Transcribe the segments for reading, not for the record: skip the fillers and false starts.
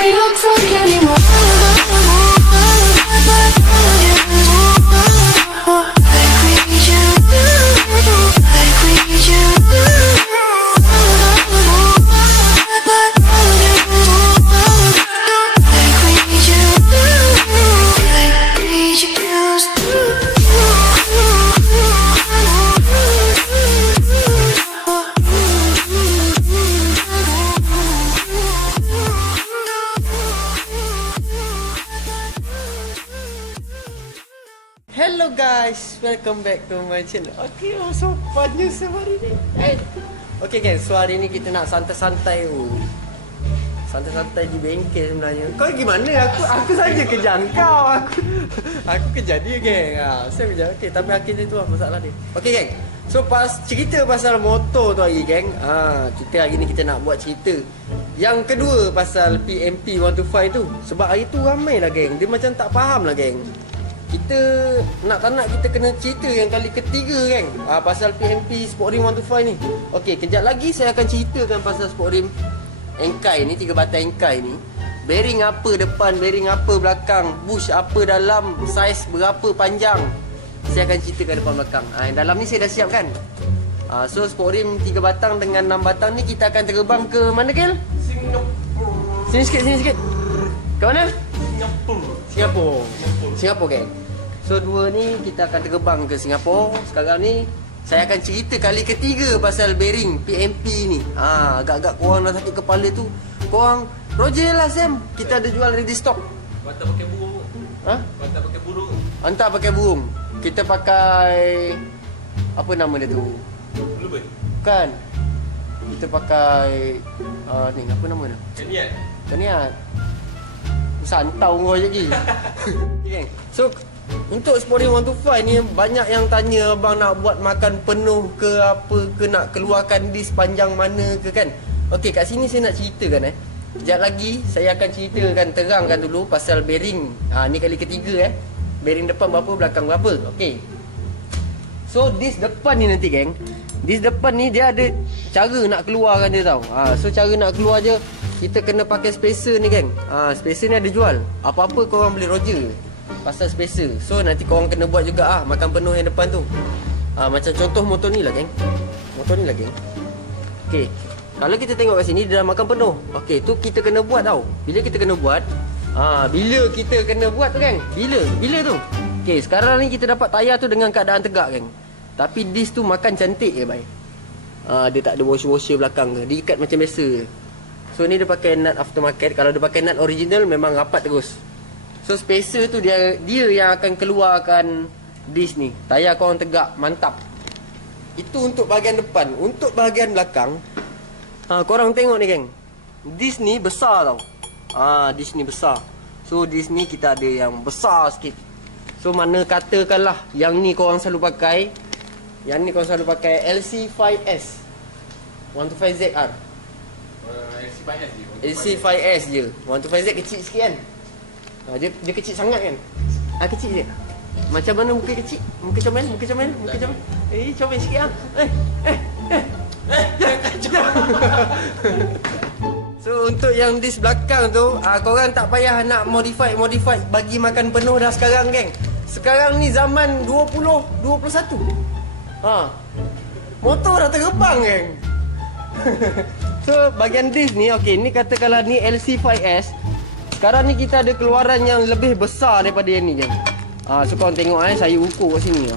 we don't talk anymore. Like we used to. Like we used to. Hello guys, welcome back to my channel. Okay, so sopannya hari ni. Okay guys, so hari ni kita nak santai-santai. Santai-santai di bengkel sebenarnya. Kau gimana? Aku saja kejar kau. Aku kejar dia geng. Saya kejar. Okay, tapi akhirnya tu lah masalah dia. Okay geng. So pas cerita pasal motor tu hari geng. Kita hari ni kita nak buat cerita yang kedua pasal PMP 125 tu. Sebab hari tu ramai lah geng. Dia macam tak faham lah geng. Kita nak tak nak kita kena cerita yang kali ketiga kan, pasal PMP Sportrim 125 ni. Okey, kejap lagi saya akan ceritakan pasal Sportrim Engkai ni, 3 batai Engkai ni. Bearing apa depan, bearing apa belakang, bush apa dalam, saiz berapa panjang, saya akan ceritakan depan belakang. Dalam ni saya dah siap kan. So Sportrim 3 batang dengan 6 batang ni kita akan terbang ke mana Kel? Singapura. Sini sikit. Ke mana? Singapura geng. So dua ni kita akan terbang ke Singapura. Sekarang ni saya akan cerita kali ketiga pasal bearing PMP ni. Agak-agak korang dah sakit kepala tu, korang Roger lah Sam. Kita ada jual ready stock. Hantar pakai burung. Hantar pakai burung. Hantar pakai burung. Kita pakai apa nama dia tu? Bluebird. Bukan. Kita pakai ni apa nama dia? Keniat. Santau kau lagi. Okay. So untuk Sportrim 125 ni banyak yang tanya abang nak buat makan penuh ke apa ke, nak keluarkan disk panjang mana ke kan. Okey, kat sini saya nak ceritakan Sekejap lagi saya akan ceritakan, terangkan dulu pasal bearing. Ni kali ketiga bearing depan berapa, belakang berapa. Okey. So disk depan ni nanti geng, disk depan ni dia ada cara nak keluarkan dia tau. So cara nak keluar je, kita kena pakai spacer ni geng. Spacer ni ada jual. Apa-apa korang boleh Roger pasal spacer. So nanti korang kena buat juga makan penuh yang depan tu. Macam contoh motor ni lah geng. Motor ni lah geng. Okay, kalau kita tengok kat sini dia dah makan penuh. Okay, tu kita kena buat tau. Bila kita kena buat, bila kita kena buat tu geng, Bila tu. Okay, sekarang ni kita dapat tayar tu dengan keadaan tegak geng. Tapi disk tu makan cantik je bye. Dia tak ada washer belakang ke. Dia ikat macam biasa je. So ni dia pakai nut aftermarket. Kalau dia pakai nut original memang rapat terus. So spacer tu dia yang akan keluarkan disk ni. Tayar korang tegak, mantap. Itu untuk bahagian depan. Untuk bahagian belakang, korang tengok ni geng, disk ni besar tau. Disk ni besar. So disk ni kita ada yang besar sikit. So mana katakanlah yang ni korang selalu pakai, yang ni korang selalu pakai LC5S 125ZR. LC5S je. 125Z kecil sikit kan. Dia kecil sangat kan. Kecil je. Macam mana muka kecil? Muka comel. Comel sikit So untuk yang disk belakang tu, korang tak payah nak modify bagi makan penuh dah sekarang geng. Sekarang ni zaman 2021. Motor dah terbang geng. So bahagian disk ni, okey, ni katakanlah ni LC5S. Sekarang ni kita ada keluaran yang lebih besar daripada yang ni geng. So korang tengok saya ukur kat sini.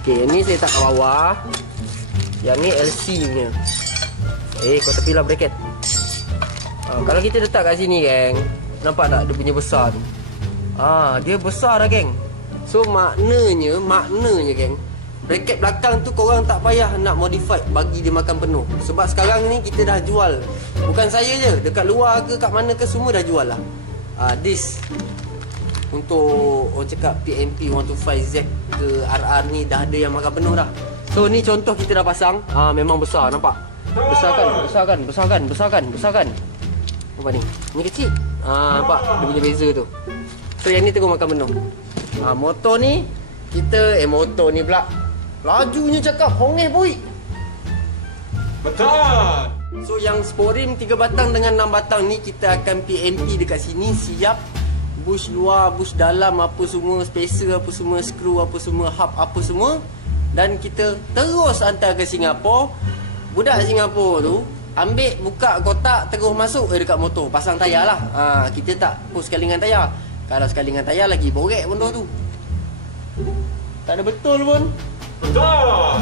Okey, ni saya tak kat bawah. Yang ni LC punya. Kau tepilah bracket. Kalau kita letak kat sini geng, nampak tak dia punya besar tu? Dia besar dah geng. So maknanya geng, bracket belakang tu korang tak payah nak modify bagi dia makan penuh. Sebab sekarang ni kita dah jual. Bukan saya je, dekat luar ke kat mana ke semua dah jual lah disk untuk orang cakap PMP 125Z ke RR ni dah ada yang makan penuh dah. So ni contoh kita dah pasang. Memang besar, nampak? Besar kan? Nampak ni? Ni kecil. Nampak dia punya beza tu. So yang ni terus makan penuh. Motor ni kita motor ni pula lajunya cakap hongeh boy. Betul. So yang sporim 3 batang dengan 6 batang ni kita akan PMP dekat sini, siap. Bush luar, bush dalam, apa semua, spacer apa semua, skru apa semua, hub apa semua. Dan kita terus hantar ke Singapura. Budak Singapura tu ambil, buka kotak, terus masuk dekat motor, pasang tayar lah. Kita tak push sekali dengan tayar. Kalau sekali dengan tayar lagi borek benda tu. Tak ada betul pun. Betul.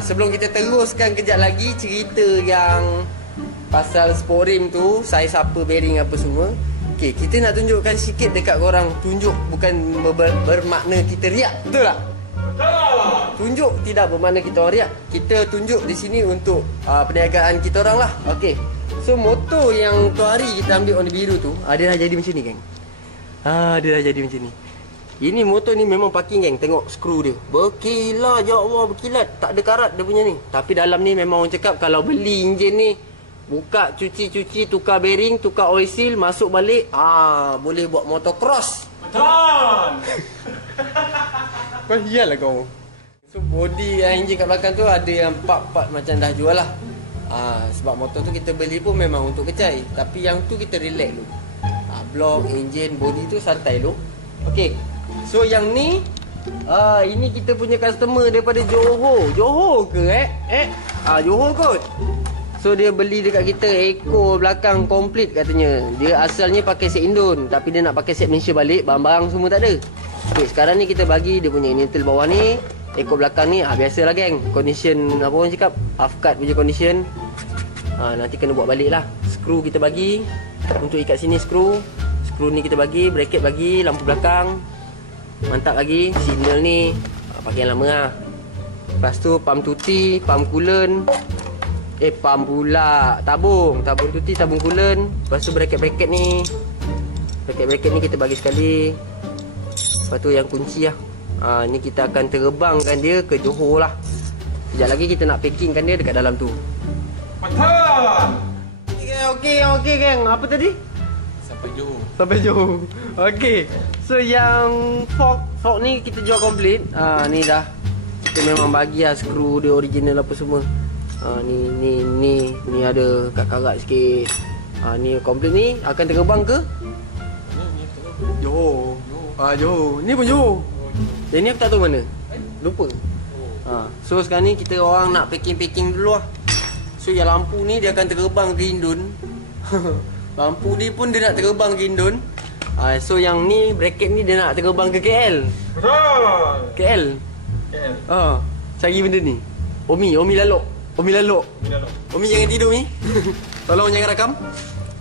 Sebelum kita teruskan kejap lagi cerita yang pasal sporim tu, saiz apa, bearing apa semua. Okay, kita nak tunjukkan sikit dekat korang. Tunjuk bukan bermakna kita riak, betul tak? Betul. Tunjuk tidak bermakna kita orang riak. Kita tunjuk di sini untuk perniagaan kita orang lah. Okay, so motor yang tu hari kita ambil warna biru tu, dia dah jadi macam ni, geng. Dia dah jadi macam ni. Ini motor ni memang parking, geng. Tengok skru dia berkilat, ya Allah, berkilat. Tak ada karat dia punya ni. Tapi dalam ni memang orang cakap kalau beli enjin ni, buka, cuci-cuci, tukar bearing, tukar oil seal, masuk balik, boleh buat motocross. Betul. Kau hial lah kau. So body enjin kat belakang tu ada yang part-part macam dah jual lah. Sebab motor tu kita beli pun memang untuk kecai. Tapi yang tu kita relax dulu. Block, enjin, body tu santai dulu. Okay, so yang ni ini kita punya customer daripada Johor. Johor ke Johor kot. So dia beli dekat kita ekor belakang komplit katanya. Dia asalnya pakai set Indon, tapi dia nak pakai set Malaysia balik, barang-barang semua tak ada. Okay, sekarang ni kita bagi dia punya initial bawah ni, ekor belakang ni biasalah, geng. Condition apa orang cakap, half cut punya condition. Nanti kena buat balik lah. Skru kita bagi untuk ikat sini, skru ni kita bagi, bracket bagi, lampu belakang mantap lagi. Signal ni pakai yang lama lah. Lepas tu pump tuti, pump coolant, pump pula tabung tuti, tabung coolant. Lepas tu bracket ni kita bagi sekali. Lepas tu yang kunci lah, ni kita akan terbangkan dia ke Johor lah. Sekejap lagi kita nak packingkan dia dekat dalam tu. Betul. Okey geng. Apa tadi? Sampai Johor. Okey. So yang fork ni kita jual komplit. Ni dah kita memang bagi lah skru dia original apa semua. Ni ada kat-karat sikit. Ni komplit ni akan terbang ke Johor. Johor. Ni pun Johor. Yang ni aku tak tahu mana. Lupa. So sekarang ni kita orang nak packing dulu lah. So yang lampu ni dia akan terbang ke Indon. Lampu ni pun dia nak terbang ke Indon. So yang ni bracket ni dia nak terbang ke KL. Betul. KL. Cari benda ni. Omi lalok. Omi jangan tidur ni. Tolong jangan rakam.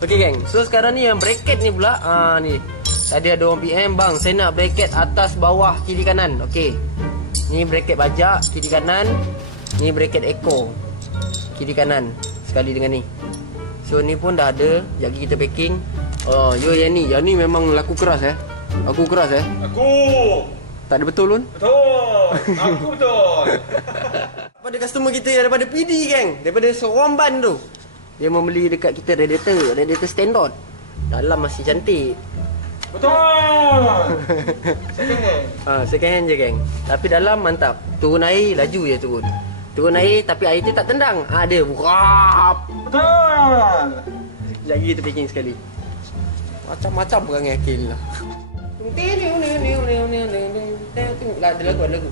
Okey geng. So sekarang ni yang bracket ni pula, ni. Tadi ada orang PM, bang, saya nak bracket atas, bawah, kiri kanan. Okey. Ni bracket bajak kiri kanan. Ni bracket ekor kiri kanan sekali dengan ni. So ni pun dah ada. Jadi kita packing. Yang ni memang laku keras Aku keras Aku. Tak ada betul pun. Betul. Aku betul. Pada customer kita yang daripada PD, geng, daripada Seremban tu, dia membeli dekat kita radiator standard. Dalam masih cantik. Betul. Second hand je, geng. Tapi dalam mantap. Turun air laju je turun. Turun air tapi air tu tak tendang. Dia rap. Betul. Lagi kita packing sekali. Macam-macam perangai Akil lah. Ada lagu.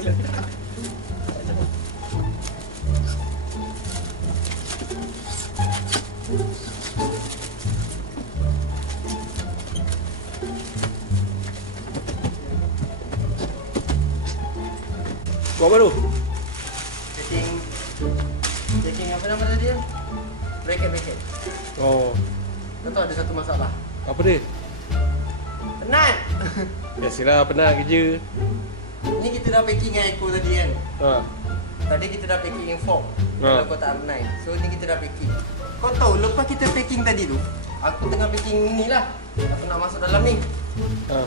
Buat apa tu? Checking apa nama tadi? Bracket. Oh, Kau tahu ada satu masalah. apa dia? Penat. Biasalah penat kerja. Ni kita dah packing yang Echo tadi kan. Ha. Tadi kita dah packing yang form. Ha. Kalau kau tak R9. So ni kita dah packing. Kau tahu lepas kita packing tadi tu, aku tengah packing ni lah. Aku nak masuk dalam ni. Ha.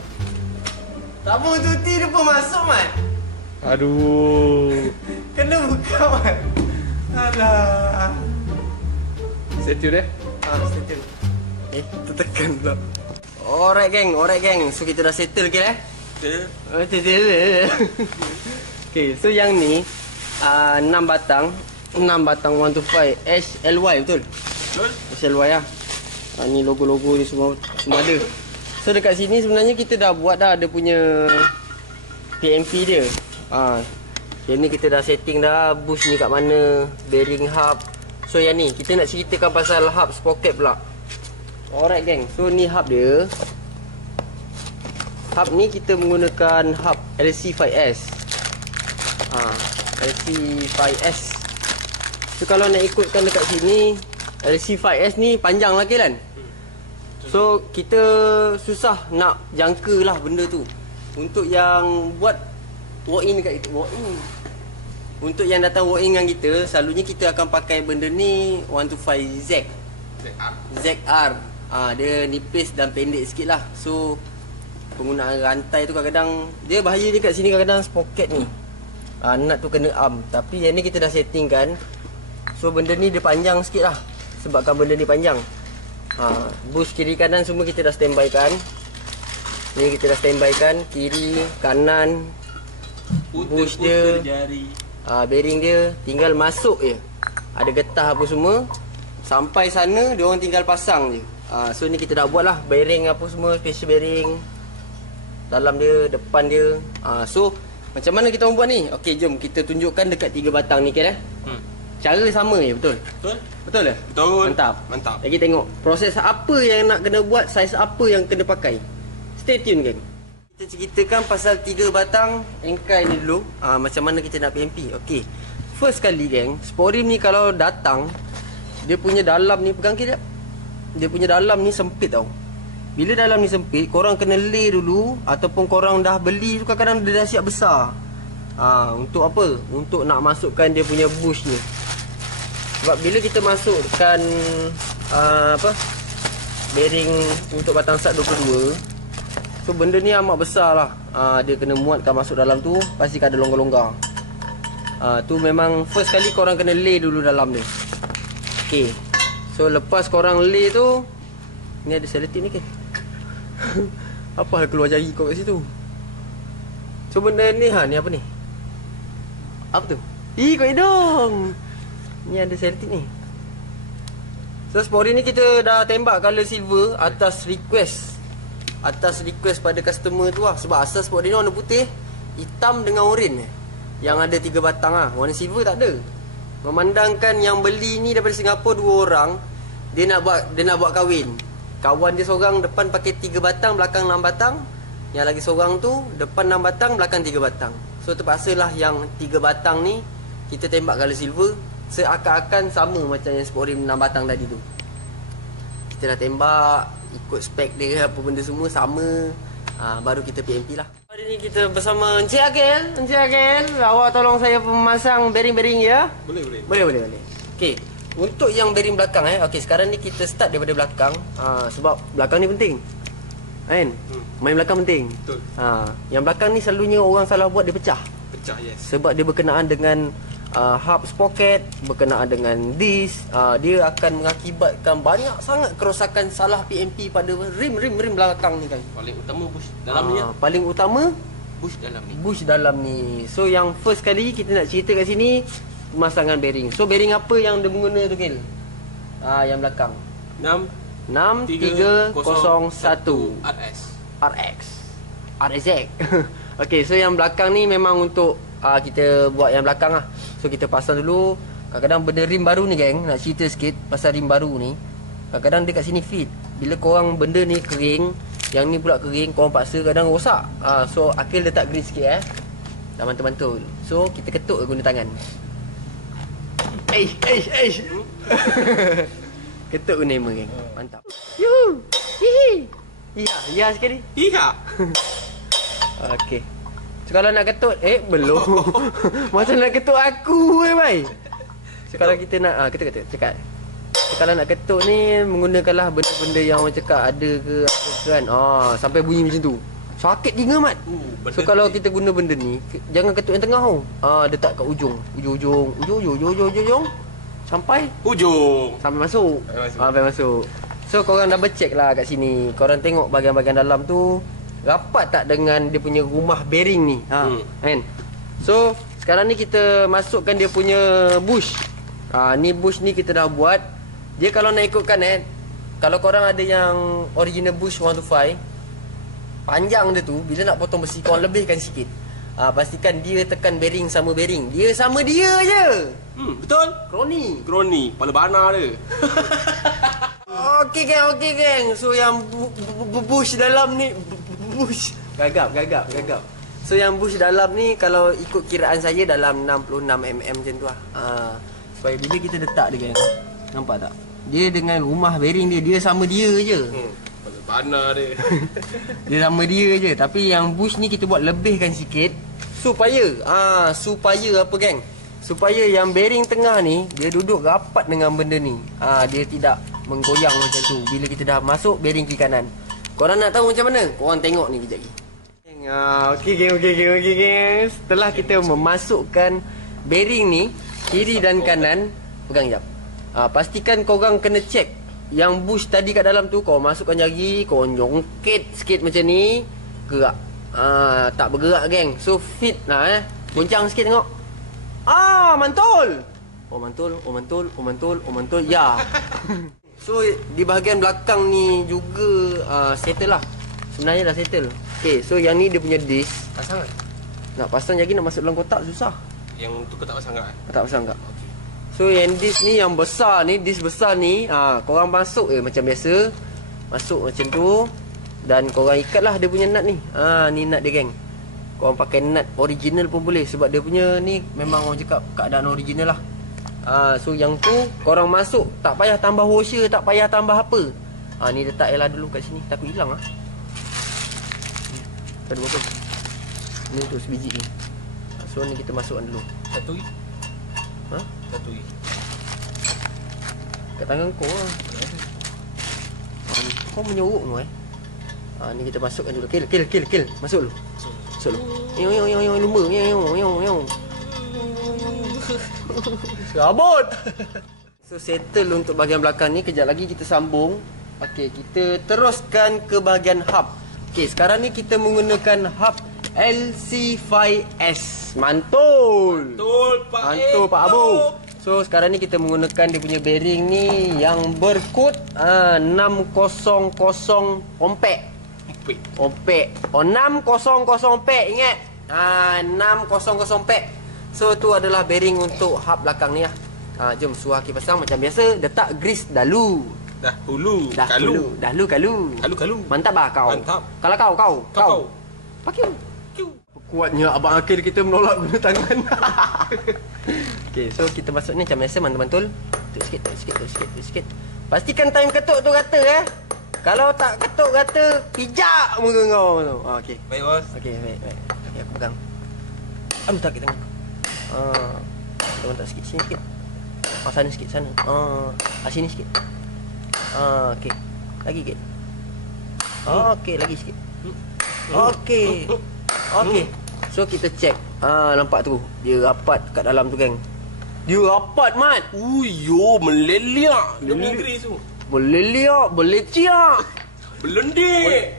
Tabung cuti dia pun masuk, Mat. Aduh. Kena buka, Mat. Alah. Settle deh. Settle. Tertekan pula. Alright geng. So kita dah settle ke lah? Settle. Okay, so yang ni 6 batang 125 HLY betul? Betul? HLY lah. Ni logo-logo ni semua ada. So dekat sini sebenarnya kita dah buat dah dia punya PMP dia. Yang ni kita dah setting dah bush ni kat mana, bearing hub. So yang ni kita nak ceritakan pasal hub sprocket pula. Alright geng. So ni hub dia. Hub ni kita menggunakan hub LC5S. LC5S. So kalau nak ikutkan dekat sini, LC5S ni panjang lah Kilan. So kita susah nak jangka lah benda tu. Untuk yang buat walk-in dekat itu, walk-in. Untuk yang datang walk-in dengan kita, selalunya kita akan pakai benda ni 125Z ZR. Dia nipis dan pendek sikit lah. So penggunaan rantai tu kadang-kadang dia bahaya dekat sini, kadang-kadang sprocket ni nut tu kena arm. Tapi yang ni kita dah setting kan. So benda ni dia panjang sikit lah, sebabkan benda ni panjang. Bush kiri kanan semua kita dah standby kan. Ni kita dah standby kan, kiri kanan bush dia, bearing dia tinggal masuk je. Ada getah apa semua. Sampai sana dia orang tinggal pasang je. So ni kita dah buat lah bearing apa semua, special bearing dalam dia, depan dia. So macam mana kita buat ni? Okey, jom kita tunjukkan dekat 3 batang ni kan. Cara sama je, betul? Betul ke? Betul. Mantap. Lagi tengok proses apa yang nak kena buat, saiz apa yang kena pakai. Stay tune geng. Kita ceritakan pasal 3 batang engkai ni dulu. Macam mana kita nak PMP. Okey. First kali geng, sporim ni kalau datang, dia punya dalam ni, pegang kejap. Dia punya dalam ni sempit tau. Bila dalam ni sempit, korang kena lay dulu. Ataupun korang dah beli tu kadang-kadang dia dah siap besar. Untuk apa? Untuk nak masukkan dia punya bush ni. Sebab bila kita masukkan bearing untuk batang sat 22, so benda ni amat besar lah. Dia kena muatkan masuk dalam tu, pastikan ada longgar-longgar. Tu memang first kali korang kena lay dulu dalam dia. Okay. So lepas korang lay tu, ni ada selotip ni kan. Apa hal keluar jari kau kat situ? So benda ni ni apa ni? Apa tu? Kau hidung. Ni ada selotip ni. So spori ni kita dah tembak color silver atas request pada customer tu lah. Sebab asal spori ni warna putih, hitam dengan oren yang ada 3 batang lah. Warna silver tak ada. Memandangkan yang beli ni daripada Singapura 2 orang, dia nak buat kahwin. Kawan dia seorang depan pakai 3 batang, belakang 6 batang. Yang lagi seorang tu depan 6 batang, belakang 3 batang. So terpaksalah yang 3 batang ni kita tembak color silver, seakan-akan sama macam yang sporim 6 batang tadi tu. Kita dah tembak, ikut spek dia apa benda semua sama. Baru kita PMP lah. Hari ni kita bersama Encik Akil. Awak tolong saya memasang bearing-bearing ya? Boleh. Okey. Untuk yang bearing belakang okey, sekarang ni kita start daripada belakang. Sebab belakang ni penting. Kan? Main belakang penting. Betul. Yang belakang ni selalunya orang salah buat, dia pecah. Yes. Sebab dia berkenaan dengan hub sprocket, berkenaan dengan disc. Dia akan mengakibatkan banyak sangat kerosakan salah PMP pada rim belakang ni kan. Paling utama bush dalam ni. Paling utama Bush dalam ni. So yang first kali kita nak cerita kat sini, pemasangan bearing. So bearing apa yang dia menggunakan tu Kil? Yang belakang 6301 RX. Okay, so yang belakang ni memang untuk kita buat yang belakang lah. So kita pasang dulu. Kadang-kadang benda rim baru ni geng, nak cerita sikit pasal rim baru ni. Kadang-kadang dia kat sini fit. Bila korang benda ni kering, yang ni pula kering, korang paksa kadang rosak. So Akil letak grease sikit dah mantul-mantul. So kita ketuk guna tangan. Ketuk guna hammer geng. Mantap. Yuhu. Hihi. Ya sekali. Iya. Okey. So kalau nak ketuk, belum. Masa nak ketuk aku bhai. So kalau kita nak ketuk cakap. So, kalau nak ketuk ni menggunakanlah benda-benda yang orang cakap ada ke apa ke kan. Sampai bunyi macam tu. Sakit telinga mat. So kalau kita guna benda ni, jangan ketuk yang tengah tau. Letak kat ujung. Ujung. Sampai Ujung. sampai masuk. Sampai masuk. So korang double check lah kat sini. Korang tengok bahagian-bahagian dalam tu rapat tak dengan dia punya rumah bearing ni. Kan? So sekarang ni kita masukkan dia punya bush. Ni bush ni kita dah buat. Dia kalau nak ikutkan kalau korang ada yang original bush 125, panjang dia tu bila nak potong besi korang lebihkan sikit. Pastikan dia tekan bearing sama bearing. Dia sama dia je. Betul? Kroni, kepala bana dia. Okey geng. So yang bush dalam ni bush gagap. So yang bush dalam ni kalau ikut kiraan saya dalam 66 mm macam tu lah. Supaya bila kita letak dia geng, nampak tak? Dia dengan rumah bearing dia sama dia je. Kepala bana dia. Dia sama dia je. Tapi yang bush ni kita buat lebihkan sikit supaya apa geng? Supaya yang bearing tengah ni dia duduk rapat dengan benda ni. Dia tidak menggoyang macam tu bila kita dah masuk bearing kiri kanan. Korang nak tahu macam mana? Korang tengok ni kejap lagi. Okey geng. Setelah kita memasukkan bearing ni kiri dan kanan, pegang jap. Pastikan korang kena check yang bush tadi kat dalam tu. Korang masukkan jari, korang nyongket sikit macam ni, gerak. Tak bergerak geng. So fit lah goncang sikit tengok. Mantul. Mantul. Ya. So di bahagian belakang ni juga settle lah. Sebenarnya dah settle. Okay, so yang ni dia punya disc. Pasang kan? Nak pasang lagi nak masuk dalam kotak susah. Yang tu kau tak pasang kan? Tak pasang tak? Okay. So yang disc ni yang besar ni, disc besar ni, korang masuk macam biasa. Masuk macam tu. Dan korang ikatlah dia punya nut ni. Ni nut dia geng. Korang pakai nut original pun boleh. Sebab dia punya ni memang orang cakap keadaan original lah. So yang tu korang masuk, tak payah tambah washer, tak payah tambah apa. Ni letak Ella dulu kat sini, takut hilang lah. Ada berapa? Ni tu sebiji ni. So ni kita masukkan dulu. Satu. Satu. Kat tangan kau lah. Kau menyorok tu ni kita masukkan dulu. Kil. Masuk dulu. Yo lumba. Serabut. So settle untuk bahagian belakang ni. Kejap lagi kita sambung. Okey, kita teruskan ke bahagian hub. Okey, sekarang ni kita menggunakan hub LC5S. Mantul Pak Abu. So sekarang ni kita menggunakan dia punya bearing ni yang berkod 600 compact. 600 pack, ingat. 600 pack. So tu adalah bearing untuk hub belakang ni lah. Jom suruh Akil pasang macam biasa. Letak grease dahulu. Kalu. Mantap lah kau. Mantap. Kalau kau. Pakai. Kuatnya abang Akil kita menolak guna tangan. Okay, so kita masuk ni macam biasa mantul-mantul. Tuk sikit. Pastikan time ketuk tu rata Kalau tak ketuk rata, pijak muka kau tu. Okey. Baik bos. Okey, baik. Okey, aku pegang. Aduh, sakit tangan. Kita letak sini sikit. Sana sikit, sana. Sini sikit. Okey. Lagi sikit. Okey, lagi sikit. Okey. So kita check. Nampak tu. Dia rapat kat dalam tu geng. Dia rapat mat. Uyo, meleliak. Dia Inggeris tu. Meleliak, beleciak. Belendik.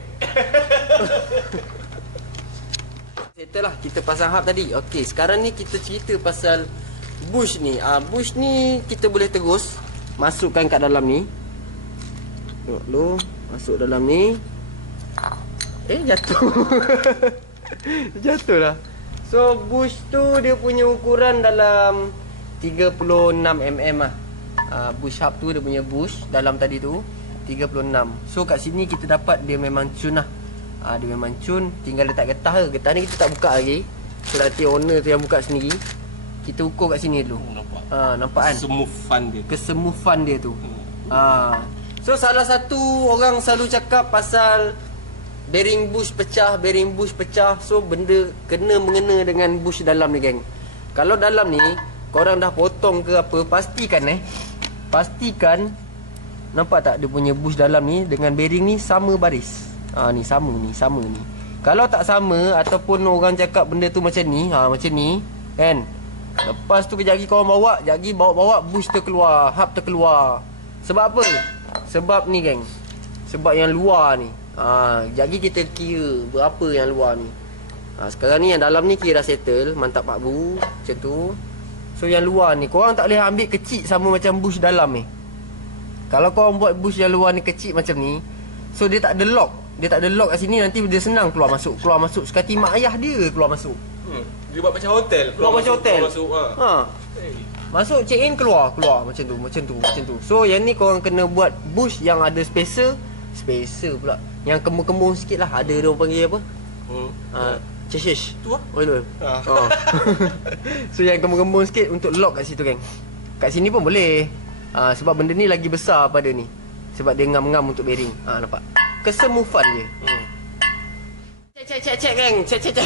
Setelah kita pasang hub tadi. Okey, sekarang ni kita cerita pasal bush ni. Bush ni kita boleh terus masukkan kat dalam ni. Tengok dulu. Masuk dalam ni. Jatuh. Jatuh lah. So bush tu dia punya ukuran dalam 36 mm lah. Bush hub tu dia punya bush dalam tadi tu 36. So kat sini kita dapat dia memang cun lah. Dia memang cun, tinggal letak getah ke. Getah ni kita tak buka lagi. So nanti owner tu yang buka sendiri. Kita ukur kat sini dulu. Nampak. Nampak kan? Kesemutan dia. Kesemutan dia tu. So salah satu orang selalu cakap pasal bearing bush pecah. So benda kena mengena dengan bush dalam ni geng. Kalau dalam ni korang dah potong ke apa, pastikan nampak tak dia punya bush dalam ni dengan bearing ni sama baris. Ni sama ni. Kalau tak sama ataupun orang cakap benda tu macam ni kan. Lepas tu kejap lagi korang bawa bush terkeluar, hub terkeluar. Sebab apa? Sebab ni geng. Sebab yang luar ni. Jadi kita kira berapa yang luar ni. Sekarang ni yang dalam ni kira dah settle, mantap Pak Bu, macam tu. So yang luar ni korang tak boleh ambil kecil sama macam bush dalam ni. Kalau korang buat bush yang luar ni kecil macam ni, so dia tak ada lock. Dia tak ada lock kat sini, nanti dia senang keluar masuk. Sekati mak ayah dia keluar masuk. Dia buat macam hotel. Keluar macam hotel. Masuk. Masuk check in keluar macam tu. So yang ni korang kena buat bush yang ada spacer pula. Yang kembung-kembung sikit lah. Ada dia orang panggil apa? Cheshish. Tu lah. Oh itu. So yang kembung-kembung sikit untuk lock kat situ geng. Kat sini pun boleh. Sebab benda ni lagi besar pada ni. Sebab dia ngam-ngam untuk bearing. Nampak? Kesemutan dia. Cek geng. Cek.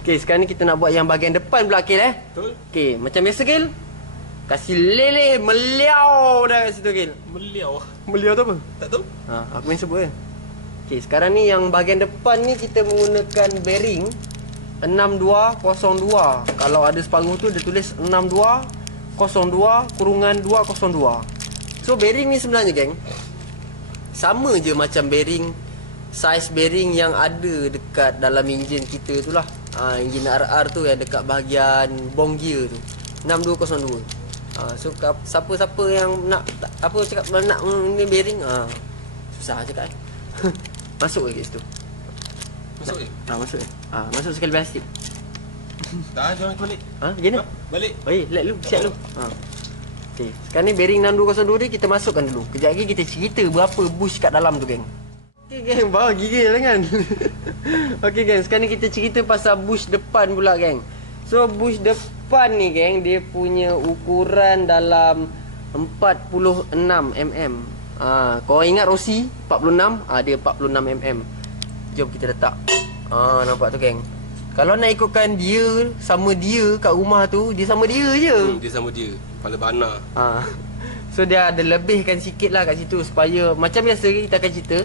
Okey, sekarang ni kita nak buat yang bahagian depan pula Akil Betul. Okey, macam biasa Akil. Kasih leleh meliau dah kat situ Akil. Meliau tu apa? Tak tahu. Aku main sebut kan. Okey, sekarang ni yang bahagian depan ni kita menggunakan bearing 6202. Kalau ada separuh tu dia tulis 6202/202. So bearing ni sebenarnya geng, sama je macam bearing, size bearing yang ada dekat dalam enjin kita tu lah. Enjin RR tu yang dekat bahagian bong gear tu 6202. So siapa-siapa yang nak nak ni bearing, susah cakap masuk ke situ. Masuk ke? Masuk masuk sekali plastik. Dah, jangan balik. Gini? Balik. Let lu, siap lu. Okey, sekarang ni bearing 6202 ni kita masukkan dulu. Kejap lagi kita cerita berapa bush kat dalam tu geng. Okey geng, bawa gigil lah kan. Okey geng, sekarang ni kita cerita pasal bush depan pula geng. So bush depan ni geng, dia punya ukuran dalam 46 mm. Kau ingat Rossi 46? Dia 46 mm. Jom kita letak. Nampak tu geng. Kalau nak ikutkan dia sama dia kat rumah tu, dia sama dia je. Dia sama dia. Kepala bana. So dia ada lebihkan sikit lah kat situ supaya macam biasa kita akan cerita,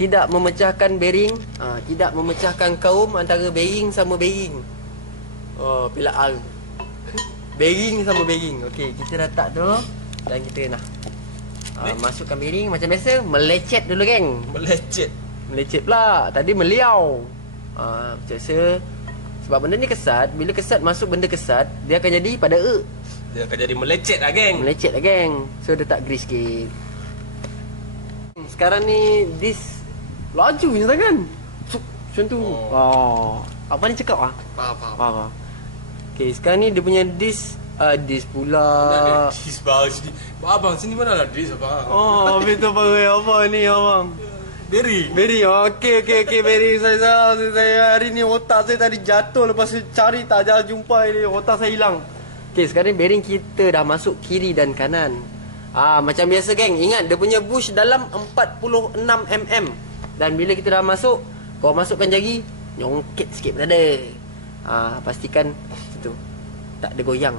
tidak memecahkan bearing, tidak memecahkan kaum antara bearing sama bearing. Pila R. Bearing sama bearing. Okey, kita letak tu dan kita nak masukkan bearing macam biasa, melecet dulu geng. Melecet pula. Tadi meliau. Macam biasa. Sebab benda ni kesat. Bila kesat masuk benda kesat, dia akan jadi pada Dia akan jadi melecet lah geng. So dia tak grease sikit. Sekarang ni this laju je tangan. Macam tu. Apa ni cakap Faham. Okay, sekarang ni dia punya disc pula. Dis bang sini. Abang sini mana ada dis abang? Habis tu apa ni abang? Beri. Okey Beri. Saya hari ni otak saya tadi jatuh, lepas saya cari tak jumpa ni, otak saya hilang. Okey, sekarang ni bearing kita dah masuk kiri dan kanan. Macam biasa geng, ingat dia punya bush dalam 46 mm. Dan bila kita dah masuk, kau masukkan jari, nyongket sikit berada. Pastikan situ tak ada goyang.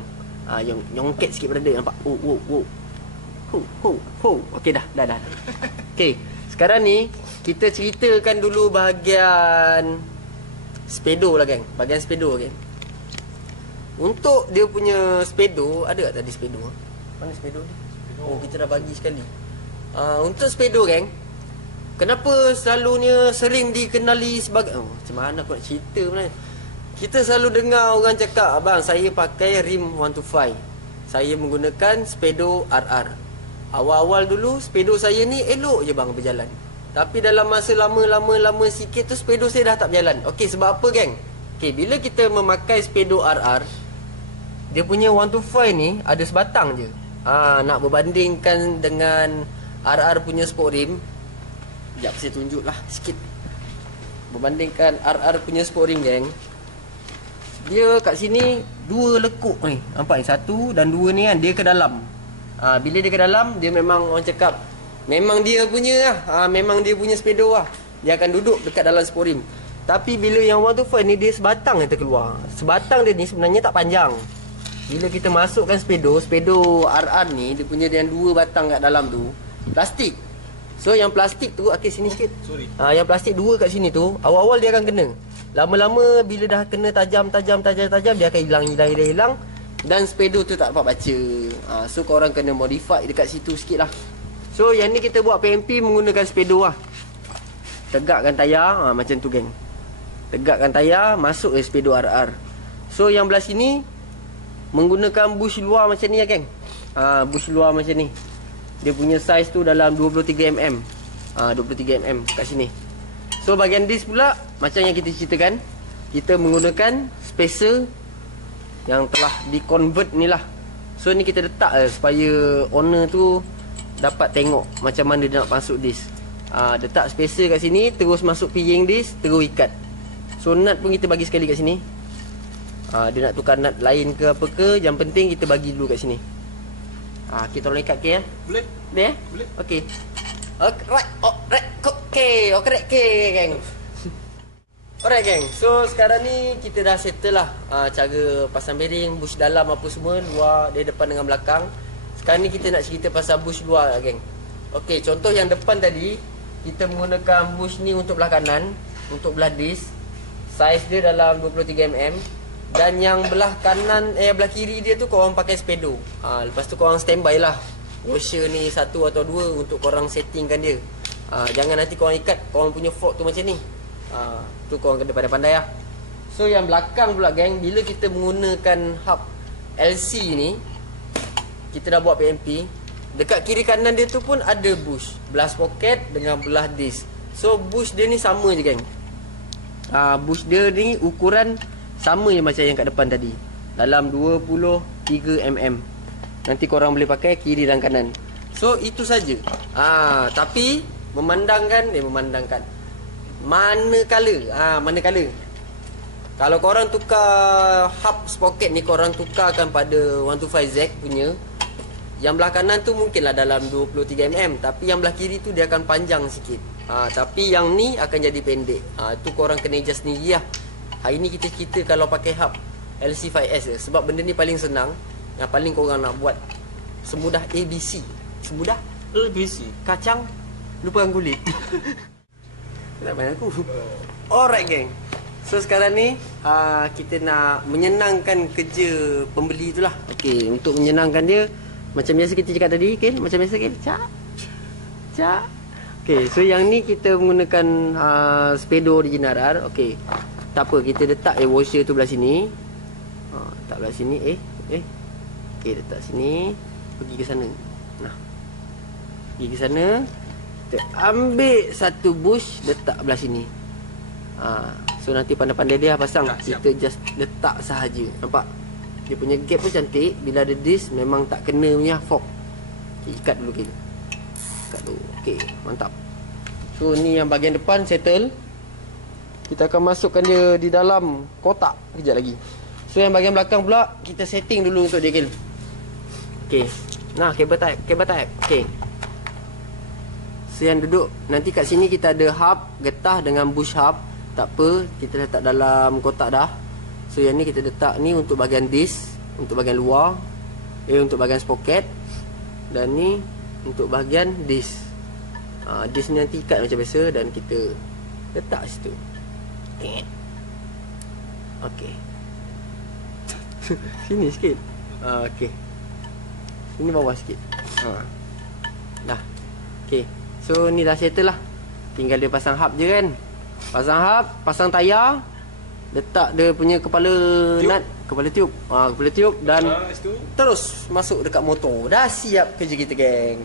Nyongket sikit berada, nampak. Okey dah. Okey. Sekarang ni kita ceritakan dulu bahagian speedo lah geng. Bahagian speedo geng. Untuk dia punya speedo, ada tak tadi speedo? Mana speedo ni? Kita dah bagi sekali. Untuk speedo geng, kenapa selalunya sering dikenali sebagai macam mana aku nak cerita sebenarnya. Kita selalu dengar orang cakap, abang saya pakai rim 125. Saya menggunakan speedo RR. Awal-awal dulu speedo saya ni elok je bang berjalan. Tapi dalam masa lama sikit tu speedo saya dah tak berjalan. Okey, sebab apa geng? Okay, bila kita memakai Speedo RR, dia punya 125 ni ada sebatang je. Nak berbandingkan dengan RR punya sport rim. Sekejap saya tunjuk lah sikit. Berbandingkan RR punya sport rim geng, dia kat sini 2 lekuk ni. Nampak ni? 1 dan 2 ni kan, dia ke dalam. Bila dia ke dalam, dia memang orang cakap memang dia punya lah. Memang dia punya Speedo lah. Dia akan duduk dekat dalam sport rim. Tapi bila yang 125 ni, dia sebatang yang terkeluar. Sebatang dia ni sebenarnya tak panjang. Bila kita masukkan Speedo RR ni, dia punya yang 2 batang kat dalam tu plastik. So yang plastik tu, okey sini sikit. Sorry. Yang plastik 2 kat sini tu, awal-awal dia akan kena. Lama-lama bila dah kena tajam, dia akan hilang. Dan Speedo tu tak dapat baca. So korang kena modify dekat situ sikit lah. So yang ni kita buat PMP menggunakan Speedo lah. Tegakkan tayar, macam tu geng. Tegakkan tayar, masuk Speedo RR. So yang belah sini menggunakan bush luar macam ni lah geng. Bush luar macam ni. Dia punya size tu dalam 23mm. 23mm kat sini. So bahagian disc pula, macam yang kita ceritakan, kita menggunakan spacer yang telah di-convert ni lah. So ni kita letak supaya owner tu dapat tengok macam mana dia nak masuk disc. Letak spacer kat sini, terus masuk piring disc, terus ikat. So nut pun kita bagi sekali kat sini. Dia nak tukar nut lain ke apa ke, yang penting kita bagi dulu kat sini. Kita tolong ikat ya. Boleh? Boleh Boleh. Okey. Alright. Alright geng. Alright geng. So sekarang ni kita dah settle lah cara pasang bearing, bush dalam apa semua, luar, dia depan dengan belakang. Sekarang ni kita nak cerita pasal bush luar lah geng. Okey, contoh yang depan tadi, kita menggunakan bush ni untuk belah kanan, untuk belah disc. Size dia dalam 23mm. Dan yang belah kanan, belah kiri dia tu korang pakai Speedo. Lepas tu korang standby lah washer ni 1 atau 2 untuk korang settingkan dia. Jangan nanti korang ikat, korang punya fork tu macam ni. Tu korang kena pandai-pandai lah. So yang belakang pula geng, bila kita menggunakan hub LC ni, kita dah buat PMP. Dekat kiri kanan dia tu pun ada bush, belah sprocket dengan belah disc. So bush dia ni sama je geng. Bush dia ni ukuran sama je macam yang kat depan tadi, dalam 23mm. Nanti korang boleh pakai kiri dan kanan. So itu saja. Tapi memandangkan manakala kalau korang tukar hub sprocket ni, korang tukarkan pada 125Z punya, yang belah kanan tu mungkinlah dalam 23mm, tapi yang belah kiri tu dia akan panjang sikit. Tapi yang ni akan jadi pendek. Tu korang kena adjust sendiri lah. Hari ni kita cerita kalau pakai hub LC5S je, sebab benda ni paling senang. Yang paling korang nak buat semudah ABC. Semudah ABC. kacang lupakan kulit. Tak main aku. Alright geng. So sekarang ni kita nak menyenangkan kerja pembeli tu lah. Okay, untuk menyenangkan dia, macam biasa kita cakap tadi, okay? Macam biasa kan? Cak. Okay, so yang ni kita menggunakan Speedo original RR. Okay, tak apa, kita letak washer tu belah sini. Tak belah sini. Okay, letak sini. Pergi ke sana. Nah, pergi ke sana. Kita ambil satu bush, letak belah sini. So nanti pandai-pandai dia pasang. Kita just letak sahaja. Nampak? Dia punya gap pun cantik. Bila ada disc, memang tak kena punya fork. Okay, ikat dulu kita. Ikat dulu. Okay, mantap. So ni yang bahagian depan settle. Kita akan masukkan dia di dalam kotak kejap lagi. So yang bahagian belakang pula, kita setting dulu untuk dia Gil. Okay. Nah, cable type. Okay. So yang duduk, nanti kat sini kita ada hub getah dengan bush hub. Tak apa, kita letak dalam kotak dah. So yang ni kita letak ni untuk bahagian disc, untuk bahagian luar, untuk bahagian sprocket. Dan ni untuk bahagian disc. Disc ni nanti ikat macam biasa dan kita letak situ. Okay. Sini sikit. Okay. Sini bawah sikit. Dah. Okay. So ni dah settle lah. Tinggal dia pasang hub je kan. Pasang hub, pasang tayar, letak dia punya kepala tiup. Nut, kepala tiup. Kepala tiup dan terus masuk dekat motor. Dah siap kerja kita geng.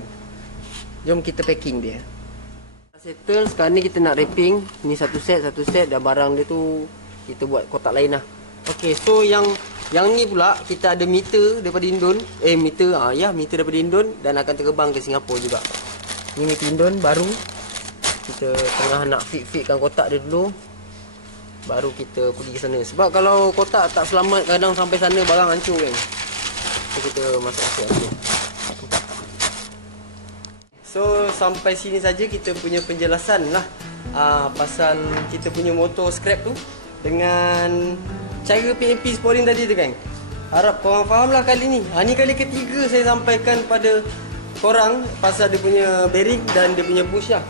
Jom kita packing dia. Settle, sekarang ni kita nak wrapping. Ni satu set dan barang dia tu kita buat kotak lain lah. Okey, so yang ni pula kita ada meter daripada Indon. Meter daripada Indon dan akan terbang ke Singapura juga. Ni meter Indon baru. Kita tengah nak fitkan kotak dia dulu. Baru kita pergi ke sana. Sebab kalau kotak tak selamat, kadang sampai sana barang hancur kan. So kita masuk. So sampai sini saja kita punya penjelasan lah pasal kita punya motor scrap tu dengan cara PMP sporing tadi tu kan. Harap korang faham lah kali ni. Ni kali ketiga saya sampaikan pada korang pasal dia punya bearing dan dia punya bush lah.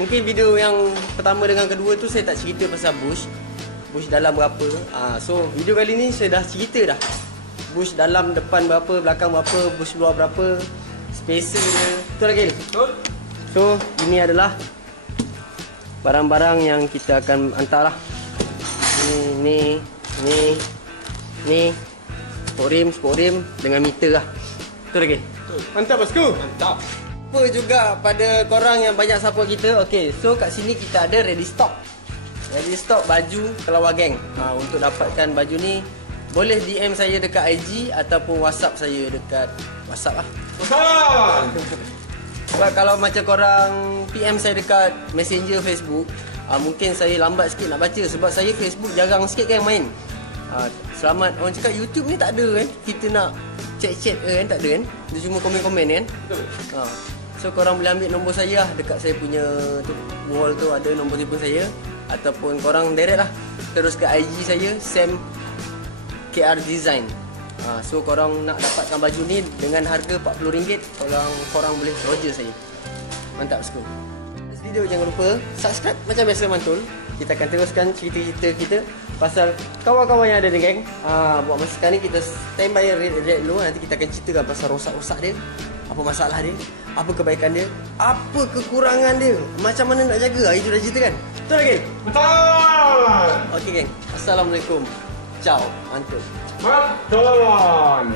Mungkin video yang pertama dengan kedua tu saya tak cerita pasal bush dalam berapa. So video kali ni saya dah cerita dah. Bush dalam depan berapa, belakang berapa, bush luar berapa, spacer dia. Betul lagi? Betul. So ini adalah barang-barang yang kita akan hantar lah. Ni sport rim dengan meter lah. Betul lagi? Betul. Mantap bosku. Mantap. Apa juga pada korang yang banyak support kita. Okay, so kat sini kita ada ready stock baju Kelawar Gang. Untuk dapatkan baju ni boleh DM saya dekat IG ataupun WhatsApp saya dekat WhatsApp lah. Sebab kalau macam korang PM saya dekat Messenger Facebook, mungkin saya lambat sikit nak baca. Sebab saya Facebook jarang sikit kan main. Selamat orang cakap YouTube ni tak ada kan, kita nak chat kan, tak ada kan, dia cuma komen-komen kan. So korang boleh ambil nombor saya lah. Dekat saya punya wall tu ada nombor telefon saya. Ataupun korang direct lah terus ke IG saya Sam KR Design. So korang nak dapatkan baju ni dengan harga RM40, korang boleh roger saya. Mantap bosku. This video jangan lupa subscribe macam biasa mantul. Kita akan teruskan cerita-cerita kita pasal kawan-kawan yang ada di geng. Buat masa sekarang ni kita standby react dulu. Nanti kita akan ceritakan pasal rosak-rosak dia, apa masalah dia, apa kebaikan dia, apa kekurangan dia, macam mana nak jaga. Itu dah cerita kan? Betul lagi? Betul. Okey geng, Assalamualaikum. Ciao, mantul. Betul.